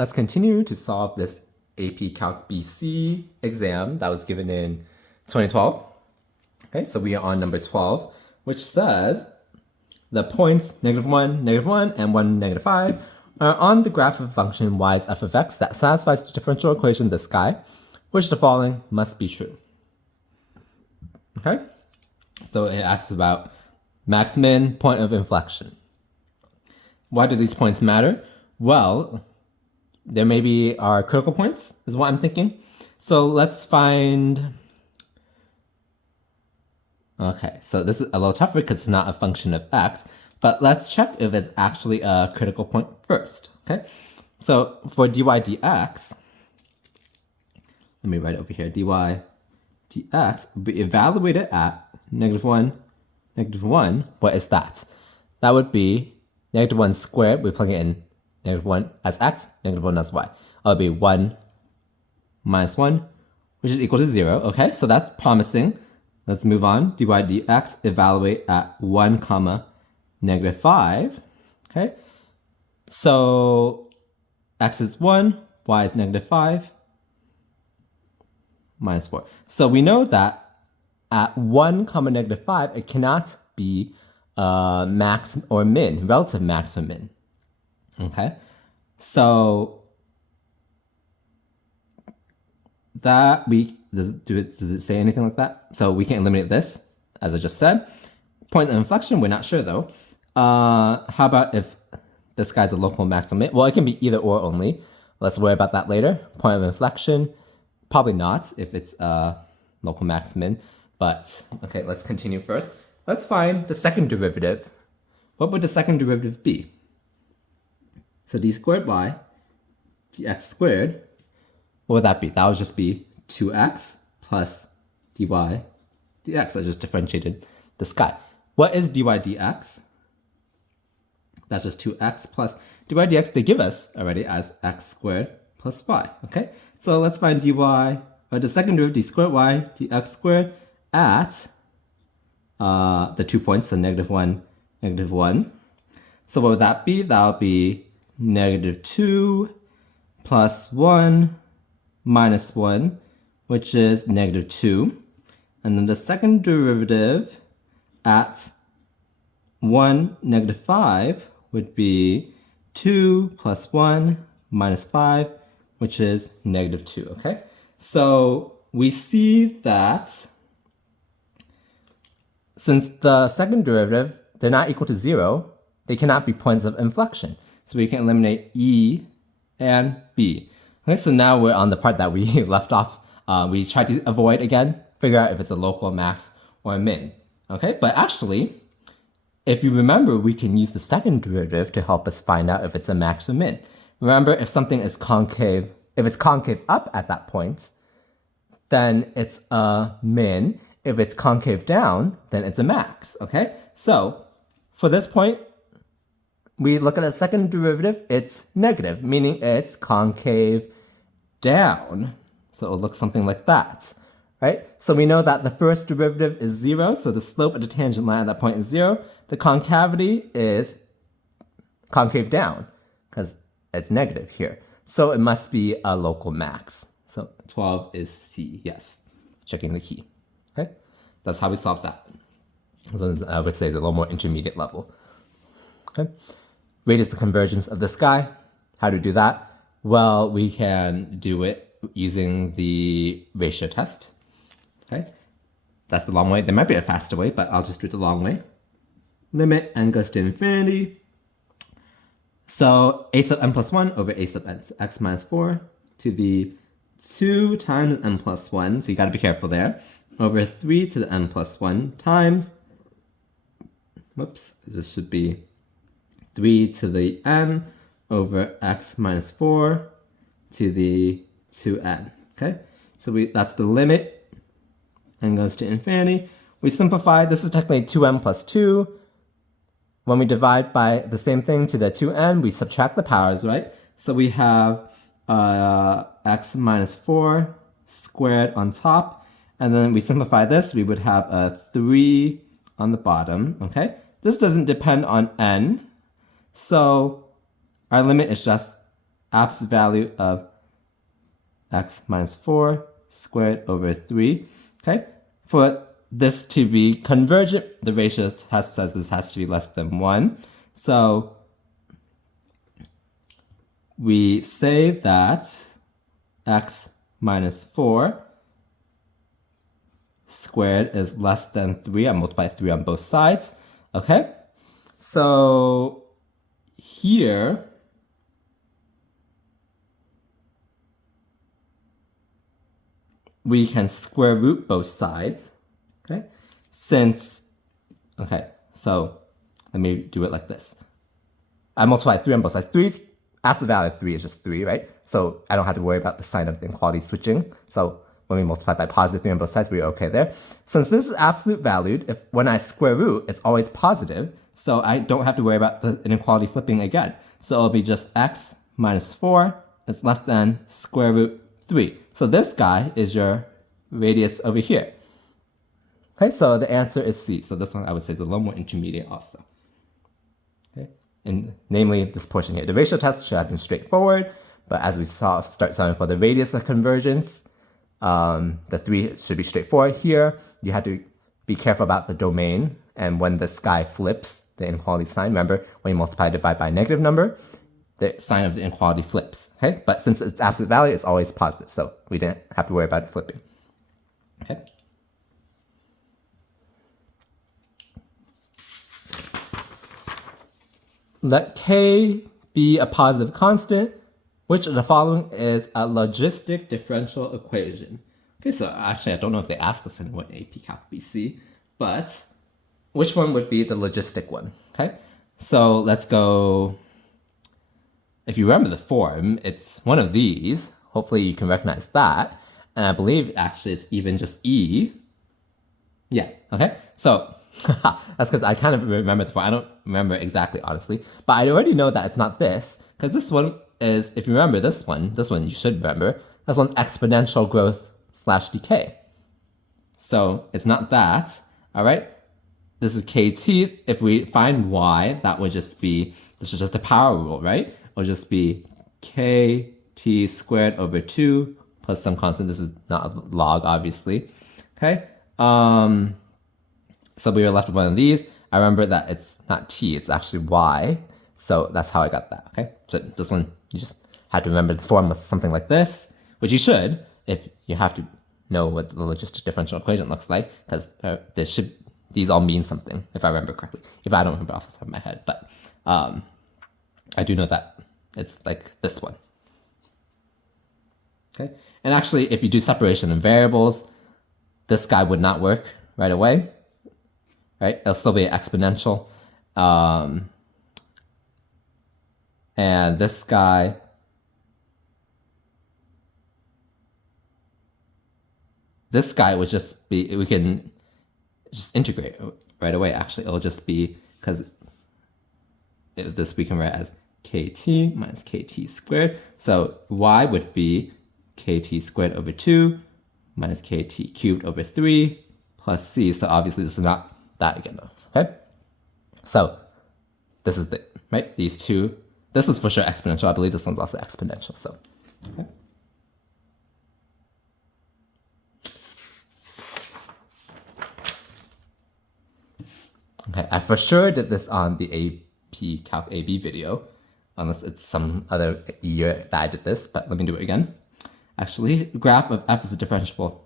Let's continue to solve this AP Calc BC exam that was given in 2012. Okay, so we are on number 12, which says the points -1, -1, and 1, -5 are on the graph of a function y is f of x that satisfies the differential equation this guy, which the following must be true. Okay, so it asks about max min, point of inflection. Why do these points matter? Well, there maybe are critical points, is what I'm thinking. So let's find. Okay, so this is a little tougher because it's not a function of x, but let's check if it's actually a critical point first. Okay, so for dy dx, let me write it over here. Dy dx will be evaluated at -1, -1. What is that? That would be -1 squared. We plug it in -1 as x, -1 as y. It'll be 1 minus 1, which is equal to 0. Okay, so that's promising. Let's move on. Dy dx evaluate at 1 comma -5. Okay, so x is 1, y is -5, minus 4. So we know that at 1 comma -5, it cannot be max or min, relative max or min. Okay, so that does it say anything like that? So we can eliminate this, as I just said. Point of inflection, we're not sure though. How about if this guy's a local max or min? Well, it can be either or only. Let's worry about that later. Point of inflection, probably not if it's local max min. But okay, let's continue first. Let's find the second derivative. What would the second derivative be? So d squared y dx squared, what would that be? That would just be 2x plus dy dx. I just differentiated this guy. What is dy dx? That's just 2x plus dy dx. They give us already as x squared plus y. Okay, so let's find dy, or the second derivative, d squared y dx squared at the 2 points, so -1, -1. So what would that be? That would be -2 plus 1 minus 1, which is -2. And then the second derivative at 1, -5 would be 2 plus 1 minus 5, which is -2, okay? So we see that since the second derivative, they're not equal to 0, they cannot be points of inflection. So we can eliminate E and B. Okay, so now we're on the part that we left off. We tried to avoid again, figure out if it's a local max or a min. Okay, but actually, if you remember, we can use the second derivative to help us find out if it's a max or min. Remember, if something is concave, if it's concave up at that point, then it's a min. If it's concave down, then it's a max, okay? So for this point, we look at a second derivative, it's negative, meaning it's concave down. So it'll look something like that, right? So we know that the first derivative is 0, so the slope of the tangent line at that point is 0. The concavity is concave down, because it's negative here. So it must be a local max. So 12 is C, yes. Checking the key, okay? That's how we solve that. So I would say it's a little more intermediate level, okay? Radius of convergence of this guy. How do we do that? Well, we can do it using the ratio test. Okay, that's the long way. There might be a faster way, but I'll just do it the long way. Limit n goes to infinity. So a sub n plus 1 over a sub n, so x minus 4 to the 2 times n plus 1, so you gotta be careful there, over 3 to the n plus 1 times, whoops, this should be 3 to the n over x minus 4 to the 2n, okay? So that's the limit, n goes to infinity. We simplify, this is technically 2n plus 2. When we divide by the same thing to the 2n, we subtract the powers, right? So we have x minus 4 squared on top, and then we simplify this, we would have a 3 on the bottom, okay? This doesn't depend on n, so our limit is just absolute value of x minus 4 squared over 3. Okay? For this to be convergent, the ratio test says this has to be less than 1. So we say that x minus 4 squared is less than 3. I multiply 3 on both sides. Okay? So here, we can square root both sides. Okay? So let me do it like this. I multiply 3 on both sides. 3's absolute value of 3 is just 3, right? So I don't have to worry about the sign of the inequality switching. So when we multiply by positive 3 on both sides, we're okay there. Since this is absolute valued, when I square root, it's always positive. So I don't have to worry about the inequality flipping again. So it'll be just x minus 4 is less than square root 3. So this guy is your radius over here. Okay, so the answer is C. So this one I would say is a little more intermediate also. Okay, and namely this portion here. The ratio test should have been straightforward, but as we start solving for the radius of convergence, the 3 should be straightforward. Here, you have to be careful about the domain, and when this guy flips, the inequality sign, remember, when you multiply and divide by a negative number, the sign of the inequality flips, okay? But since it's absolute value, it's always positive, so we didn't have to worry about it flipping, okay? Let k be a positive constant. Which of the following is a logistic differential equation? Okay, so actually I don't know if they asked us in what AP Calc BC, but which one would be the logistic one? Okay, so let's go. If you remember the form, it's one of these. Hopefully you can recognize that. And I believe actually it's even just E. Yeah, okay, so that's because I kind of remember the form. I don't remember exactly, honestly, but I already know that it's not this, because this one is, if you remember this one you should remember, this one's exponential growth / decay. So it's not that, all right? This is kt. If we find y, that would just be, this is just a power rule, right? It'll just be kt squared over 2 plus some constant. This is not a log, obviously, okay? So we were left with one of these. I remember that it's not t, it's actually y. So that's how I got that, okay? So this one, you just have to remember the form was something like this, which you should if you have to know what the logistic differential equation looks like, because these all mean something, if I remember correctly. If I don't remember off the top of my head, but I do know that it's like this one. Okay, and actually, if you do separation in variables, this guy would not work right away, right? It'll still be exponential. And this guy, would just be, we can just integrate right away. Actually, it'll just be, because this we can write as kt minus kt squared. So y would be kt squared over 2 minus kt cubed over 3 plus c. So obviously this is not that again, okay? So this is the, right? These two. This is for sure exponential. I believe this one's also exponential. So, okay. Okay, I for sure did this on the AP Calc AB video, unless it's some other year that I did this, but let me do it again. Actually, the graph of f is a differentiable.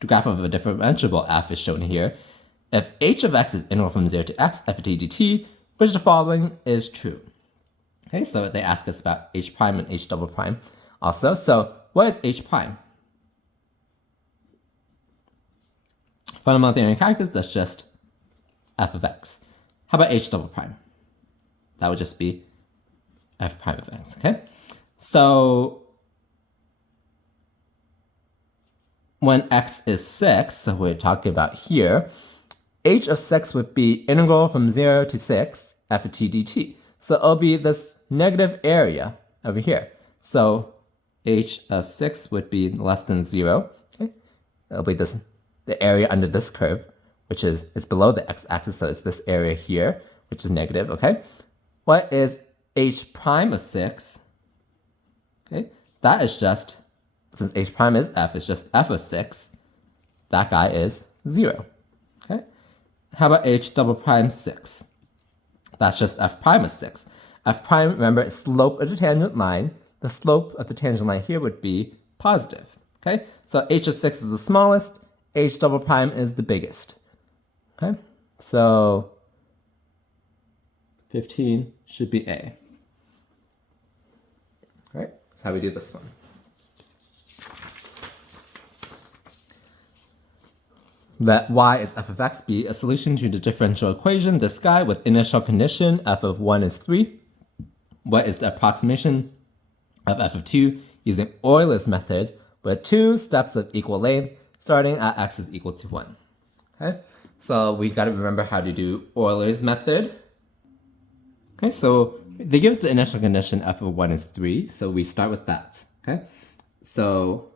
The graph of a differentiable f is shown here. If h of x is integral from 0 to x, f of t dt, which of the following is true? Okay, so they ask us about h prime and h double prime also. So what is h prime? Fundamental theory in calculus, that's just f of x. How about h double prime? That would just be f prime of x, okay? So when x is 6, so we're talking about here, h of 6 would be integral from 0 to 6 f of t dt. So it'll be this negative area over here. So h of 6 would be less than 0. Okay? It'll be this, the area under this curve, which is, it's below the x-axis, so it's this area here, which is negative, okay? What is h prime of 6? Okay, that is just, since h prime is f, it's just f of 6. That guy is 0. Okay, how about h double prime 6? That's just f prime of 6. F prime, remember, is slope of the tangent line. The slope of the tangent line here would be positive. Okay, so h of 6 is the smallest, h double prime is the biggest. Okay, so 15 should be A. All right, that's how we do this one. Let y is f of x be a solution to the differential equation, this guy with initial condition f of 1 is 3. What is the approximation of f of 2 using Euler's method with 2 steps of equal length starting at x is equal to 1. Okay, so we got to remember how to do Euler's method. Okay, so they give us the initial condition f of 1 is 3, so we start with that. Okay, so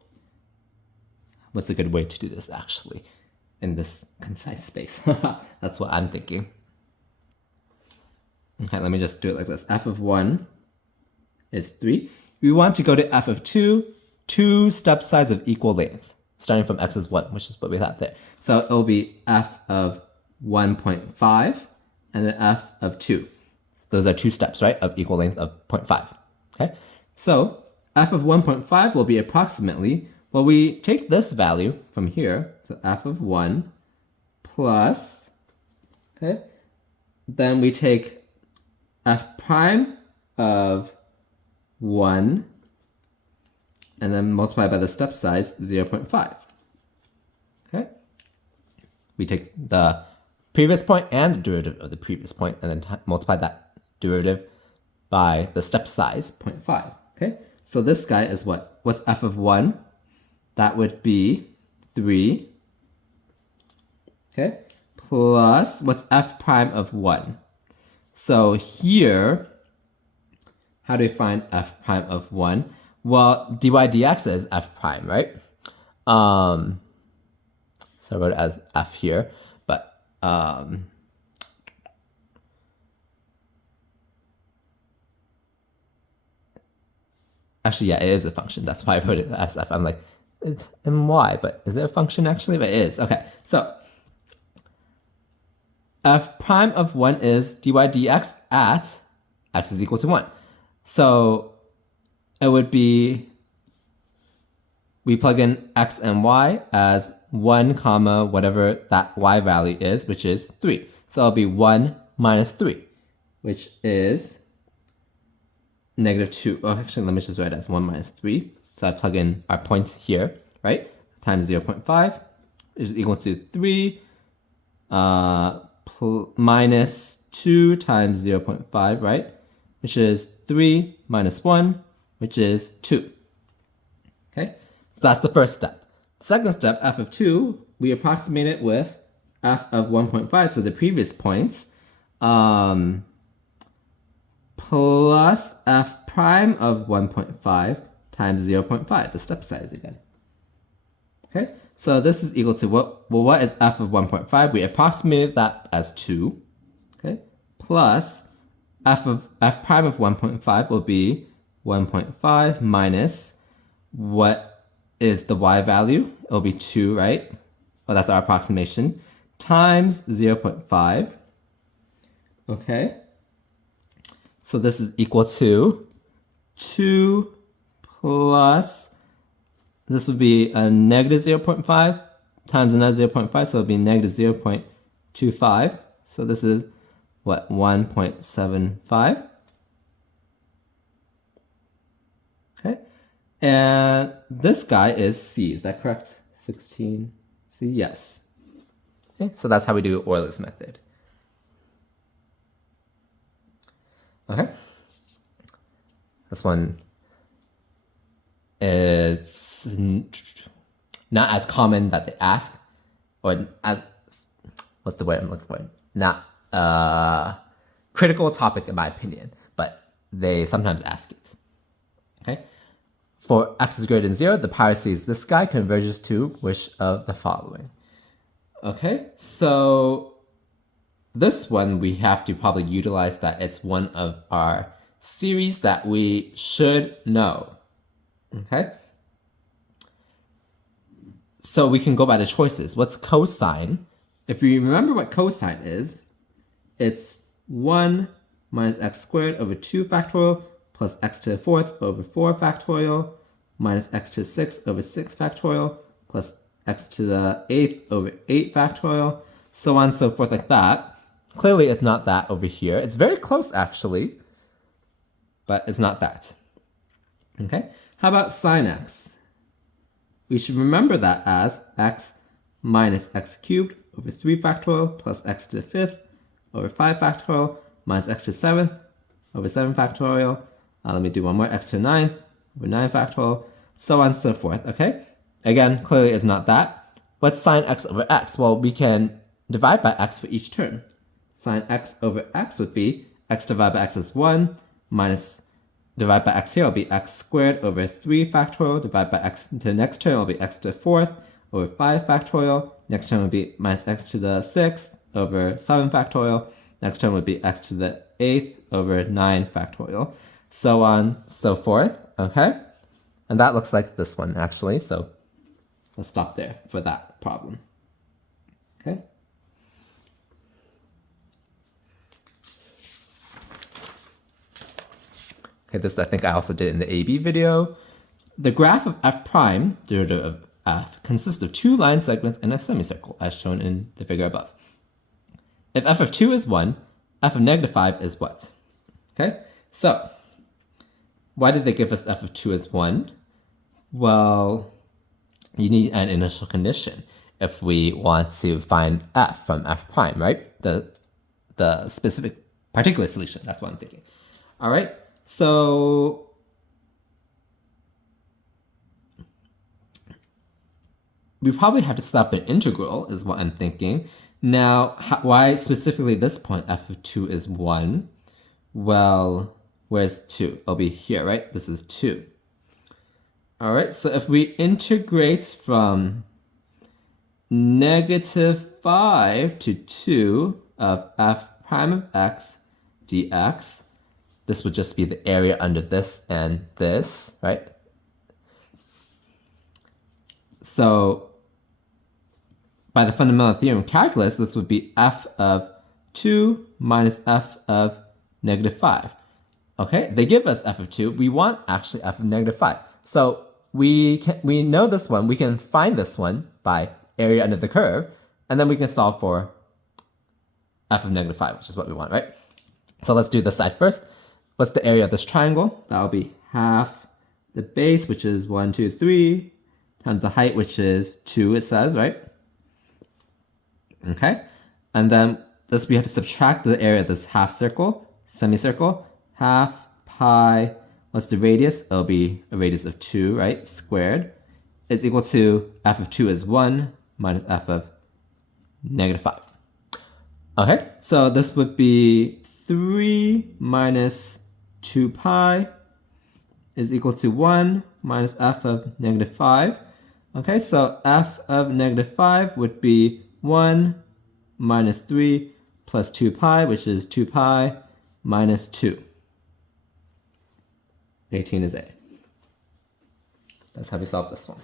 what's a good way to do this actually in this concise space? That's what I'm thinking. Okay, let me just do it like this. F of 1 is 3. We want to go to f of 2, 2 step size of equal length, starting from x is 1, which is what we have there. So it will be f of 1.5 and then f of 2. Those are 2 steps, right, of equal length of 0.5. Okay, so f of 1.5 will be approximately, well, we take this value from here, so f of 1 plus, okay, then we take f prime of 1 and then multiply by the step size 0.5. Okay, we take the previous point and the derivative of the previous point and then multiply that derivative by the step size 0.5. Okay, so this guy is what? What's f of 1? That would be 3. Okay, plus what's f prime of 1? So here, how do we find f prime of 1? Well, dy dx is f prime, right? So I wrote it as f here, but actually, yeah, it is a function. That's why I wrote it as f. I'm like, it's in y, but is it a function actually? But it is. Okay, so f prime of 1 is dy dx at x is equal to 1. So it would be, we plug in x and y as 1 comma whatever that y value is, which is 3. So it'll be 1 minus 3, which is negative 2. Oh, actually, let me just write it as 1 minus 3. So I plug in our points here, right? Times 0.5 is equal to 3 minus 2 times 0.5, right? Which is 3 minus 1, which is 2. Okay, so that's the first step. Second step, f of 2, we approximate it with f of 1.5, so the previous points, plus f prime of 1.5 times 0.5, the step size again. Okay, so this is equal to what? Well, what is f of 1.5? We approximated that as 2. Okay, plus f prime of 1.5 will be 1.5 minus what is the y value? It'll be 2, right? Well, that's our approximation, times 0.5. Okay, so this is equal to 2 plus, this would be a negative 0.5 times another 0.5, so it would be negative 0.25. So this is what, 1.75. Okay, and this guy is C, is that correct? 16C, yes. Okay, so that's how we do Euler's method. Okay, this one is not as common that they ask, or as, what's the word I'm looking for? Not critical topic in my opinion, but they sometimes ask it. Okay, for x is greater than 0, the power sees this guy converges to which of the following? Okay, so this one we have to probably utilize that it's one of our series that we should know. Okay? So we can go by the choices. What's cosine? If you remember what cosine is, it's 1 minus x squared over 2 factorial plus x to the 4th over 4 factorial minus x to the 6th over 6 factorial plus x to the 8th over 8 factorial, so on and so forth like that. Clearly it's not that over here. It's very close actually, but it's not that. Okay, how about sine x? We should remember that as x minus x cubed over 3 factorial plus x to the 5th over 5 factorial minus x to the 7th over 7 factorial. Let me do one more, x to the 9th over 9 factorial, so on and so forth, okay? Again, clearly it's not that. What's sine x over x? Well, we can divide by x for each term. Sine x over x would be x divided by x is 1 minus divided by x here will be x squared over 3 factorial divided by x to the next term will be x to the 4th over 5 factorial. Next term will be minus x to the 6th over 7 factorial. Next term would be x to the 8th over 9 factorial. So on, so forth, okay? And that looks like this one actually, so let's stop there for that problem, okay? Okay, this I think I also did in the AB video. The graph of f prime, derivative of f, consists of 2 line segments and a semicircle, as shown in the figure above. If f of 2 is 1, f of negative 5 is what? Okay, so why did they give us f of 2 as 1? Well, you need an initial condition if we want to find f from f prime, right? The specific particular solution, that's what I'm thinking. All right, so we probably have to set up an integral is what I'm thinking. Now, why specifically this point f of 2 is 1? Well, where's 2? It'll be here, right? This is 2. All right, so if we integrate from negative 5 to 2 of f prime of x dx, this would just be the area under this and this, right? So by the fundamental theorem of calculus, this would be f of 2 minus f of negative 5. Okay, they give us f of 2. We want actually f of negative 5. So we know this one. We can find this one by area under the curve, and then we can solve for f of negative 5, which is what we want, right? So let's do this side first. What's the area of this triangle? That'll be half the base, which is 1, 2, 3, times the height, which is 2, it says, right? Okay, and then this we have to subtract the area of this half circle, semicircle, half pi, what's the radius? It'll be a radius of 2, right, squared. It's equal to f of 2 is 1 minus f of negative 5. Okay, so this would be 3 minus 2 pi is equal to 1 minus f of negative 5. Okay, so f of negative 5 would be 1 minus 3 plus 2 pi, which is 2 pi minus 2. 18 is A. That's how we solve this one.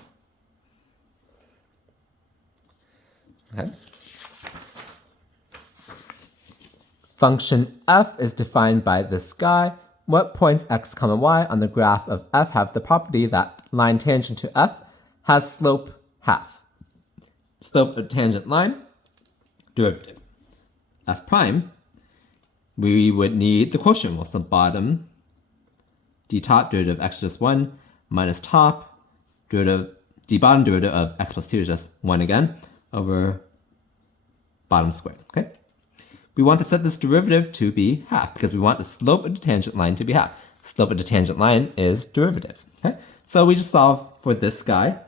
Okay. Function f is defined by this guy. What points x, y on the graph of f have the property that line tangent to f has slope half? Slope of tangent line, derivative. F prime, we would need the quotient rule. So bottom, d top derivative of x is just 1, minus top, derivative, d bottom derivative of x plus 2 is just 1 again, over bottom squared, okay? We want to set this derivative to be half because we want the slope of the tangent line to be half. Slope of the tangent line is derivative, okay? So we just solve for this guy.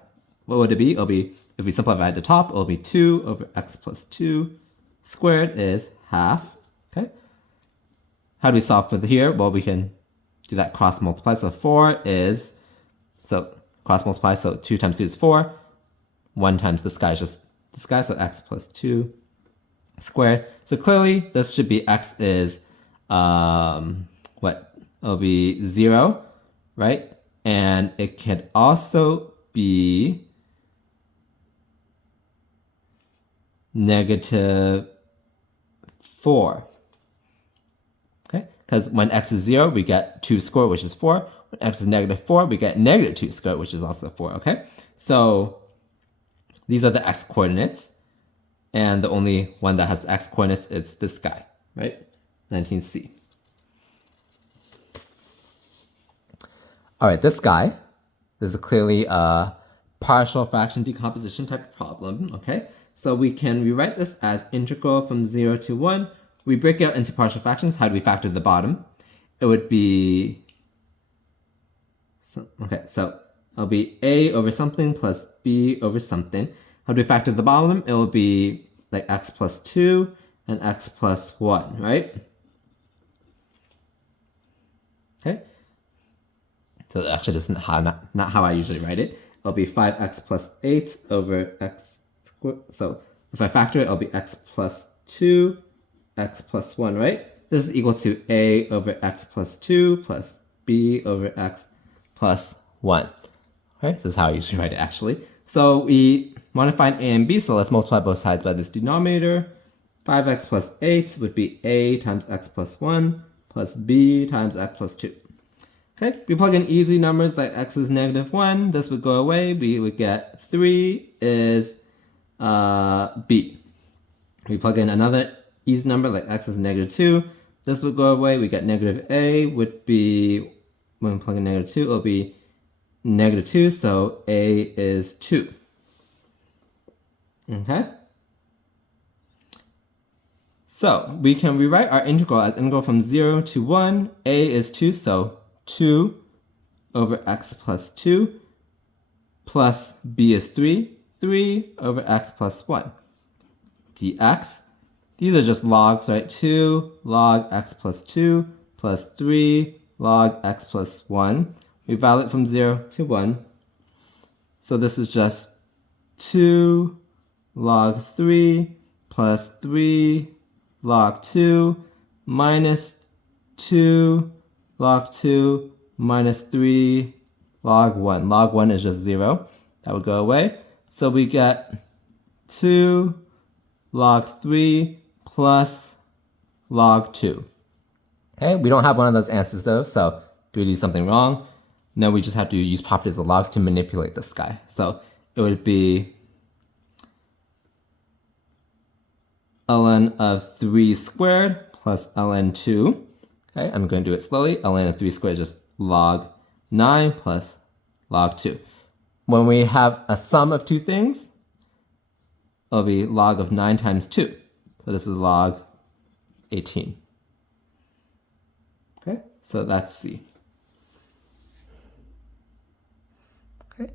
What would it be? It'll be, if we simplify at the top, it'll be 2 over x plus 2 squared is half, okay? How do we solve for the here? Well, we can do that cross multiply. So 4 is, so cross multiply, so 2 times 2 is 4. 1 times this guy is just this guy, so x plus 2 squared. So clearly this should be x is, what? It'll be 0, right? And it could also be -4. Okay, because when x is 0, we get 2 squared, which is 4. When x is -4, we get -2 squared, which is also 4. Okay, so these are the x coordinates. And the only one that has the x coordinates is this guy, right? 19C. All right, this guy, this is clearly a partial fraction decomposition type of problem, okay? So we can rewrite this as integral from 0 to 1. We break it out into partial fractions. How do we factor the bottom? It would be, so it'll be a over something plus b over something. How do we factor the bottom? It will be like x plus 2 and x plus 1, right? Okay. So actually, this is not how I usually write it. It'll be 5x plus 8 over x squared. So if I factor it, it'll be x plus 2, x plus 1, right? This is equal to a over x plus 2 plus b over x plus 1. Right? This is how I usually write it, actually. So we want to find a and b, so let's multiply both sides by this denominator. 5x plus 8 would be a times x plus 1 plus b times x plus 2. Okay, we plug in easy numbers like x is -1. This would go away. We would get 3 is b. We plug in another easy number like x is -2. This would go away. We get -a would be, when we plug in -2, it'll be -2, so a is 2. Okay? So we can rewrite our integral as integral from 0 to 1. A is 2, so 2 over x plus 2 plus b is 3. 3 over x plus 1 dx. These are just logs, right? 2 log x plus 2 plus 3 log x plus 1. We evaluate from 0 to 1. So this is just 2 log 3 plus 3 log 2 minus 2 log 2 minus 3 log 1. Log 1 is just 0. That would go away. So we get 2 log 3 plus log 2. Okay, we don't have one of those answers though, so do we do something wrong? No, we just have to use properties of logs to manipulate this guy. So it would be ln of 3 squared plus ln 2. Okay, I'm going to do it slowly. Ln of 3 squared is just log 9 plus log 2. When we have a sum of two things, it'll be log of 9 times 2. So this is log 18. Okay, so that's C. Okay.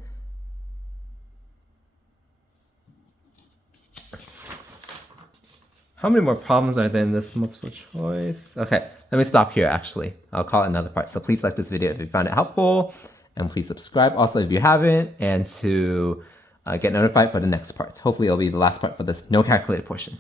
How many more problems are there in this multiple choice? Okay, let me stop here actually. I'll call it another part. So please like this video if you found it helpful, and please subscribe also if you haven't, and to get notified for the next parts. Hopefully it'll be the last part for this no calculated portion.